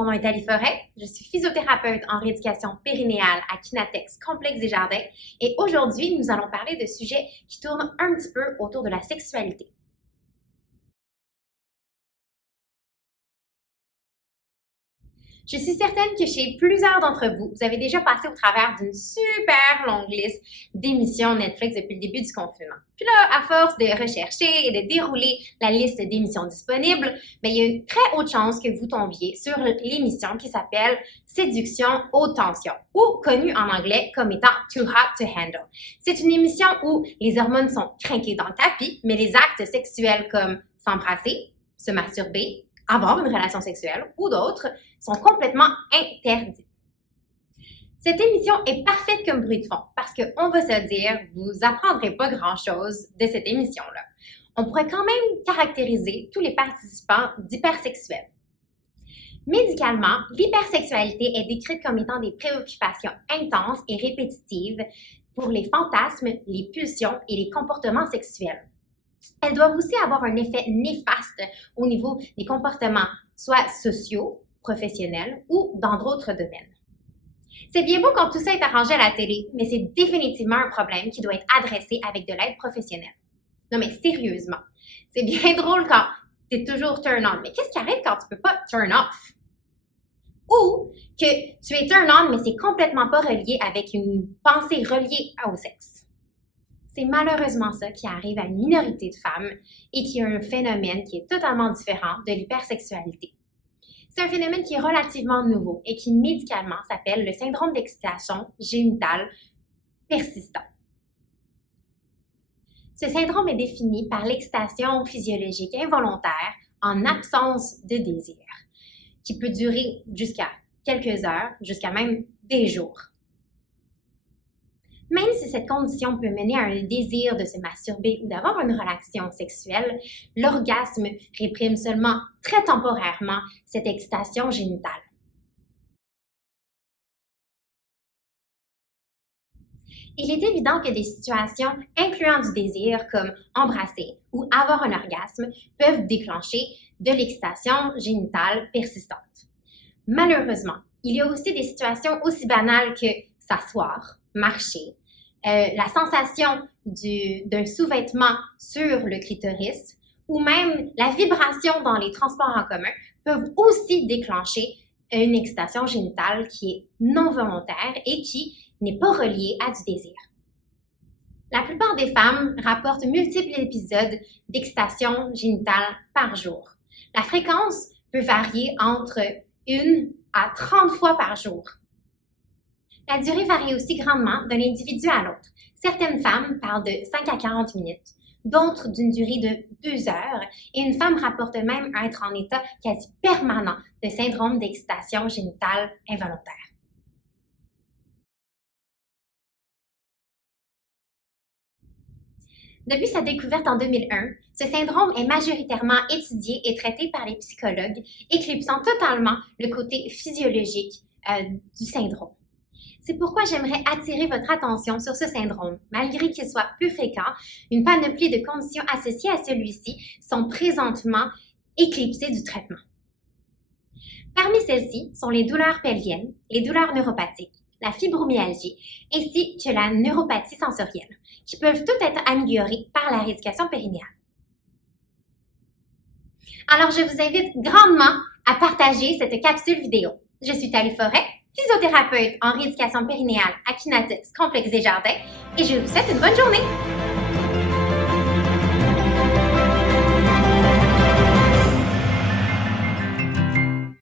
mon nom est Ali Forêt, je suis physiothérapeute en rééducation périnéale à Kinatex Complexe Desjardins et aujourd'hui, nous allons parler de sujets qui tournent un petit peu autour de la sexualité. Je suis certaine que chez plusieurs d'entre vous, vous avez déjà passé au travers d'une super longue liste d'émissions Netflix depuis le début du confinement. Puis là, à force de rechercher et de dérouler la liste d'émissions disponibles, il y a une très haute chance que vous tombiez sur l'émission qui s'appelle Séduction haute tension, ou connue en anglais comme étant Too Hot to Handle. C'est une émission où les hormones sont crinquées dans le tapis, mais les actes sexuels comme s'embrasser, se masturber, avoir une relation sexuelle ou d'autres sont complètement interdits. Cette émission est parfaite comme bruit de fond parce qu'on va se dire, vous apprendrez pas grand-chose de cette émission-là. On pourrait quand même caractériser tous les participants d'hypersexuels. Médicalement, l'hypersexualité est décrite comme étant des préoccupations intenses et répétitives pour les fantasmes, les pulsions et les comportements sexuels. Elles doivent aussi avoir un effet néfaste au niveau des comportements, soit sociaux, professionnels ou dans d'autres domaines. C'est bien beau quand tout ça est arrangé à la télé, mais c'est définitivement un problème qui doit être adressé avec de l'aide professionnelle. Non mais sérieusement, c'est bien drôle quand tu es toujours turn on, mais qu'est-ce qui arrive quand tu peux pas turn off? Ou que tu es turn on, mais c'est complètement pas relié avec une pensée reliée au sexe. C'est malheureusement ça qui arrive à une minorité de femmes et qui est un phénomène qui est totalement différent de l'hypersexualité. C'est un phénomène qui est relativement nouveau et qui médicalement s'appelle le syndrome d'excitation génitale persistant. Ce syndrome est défini par l'excitation physiologique involontaire en absence de désir, qui peut durer jusqu'à quelques heures, jusqu'à même des jours. Même si cette condition peut mener à un désir de se masturber ou d'avoir une relation sexuelle, l'orgasme réprime seulement très temporairement cette excitation génitale. Il est évident que des situations incluant du désir comme embrasser ou avoir un orgasme peuvent déclencher de l'excitation génitale persistante. Malheureusement, il y a aussi des situations aussi banales que s'asseoir, marcher, la sensation d'un sous-vêtement sur le clitoris ou même la vibration dans les transports en commun peuvent aussi déclencher une excitation génitale qui est non volontaire et qui n'est pas reliée à du désir. La plupart des femmes rapportent multiples épisodes d'excitation génitale par jour. La fréquence peut varier entre 1 à 30 fois par jour. La durée varie aussi grandement d'un individu à l'autre. Certaines femmes parlent de 5 à 40 minutes, d'autres d'une durée de 2 heures, et une femme rapporte même être en état quasi permanent de syndrome d'excitation génitale involontaire. Depuis sa découverte en 2001, ce syndrome est majoritairement étudié et traité par les psychologues, éclipsant totalement le côté physiologique du syndrome. C'est pourquoi j'aimerais attirer votre attention sur ce syndrome. Malgré qu'il soit peu fréquent, une panoplie de conditions associées à celui-ci sont présentement éclipsées du traitement. Parmi celles-ci sont les douleurs pelviennes, les douleurs neuropathiques, la fibromyalgie, ainsi que la neuropathie sensorielle, qui peuvent toutes être améliorées par la rééducation périnéale. Alors, je vous invite grandement à partager cette capsule vidéo. Je suis Ali Forêt, physiothérapeute en rééducation périnéale à Kinatex Complexe Desjardins, et je vous souhaite une bonne journée!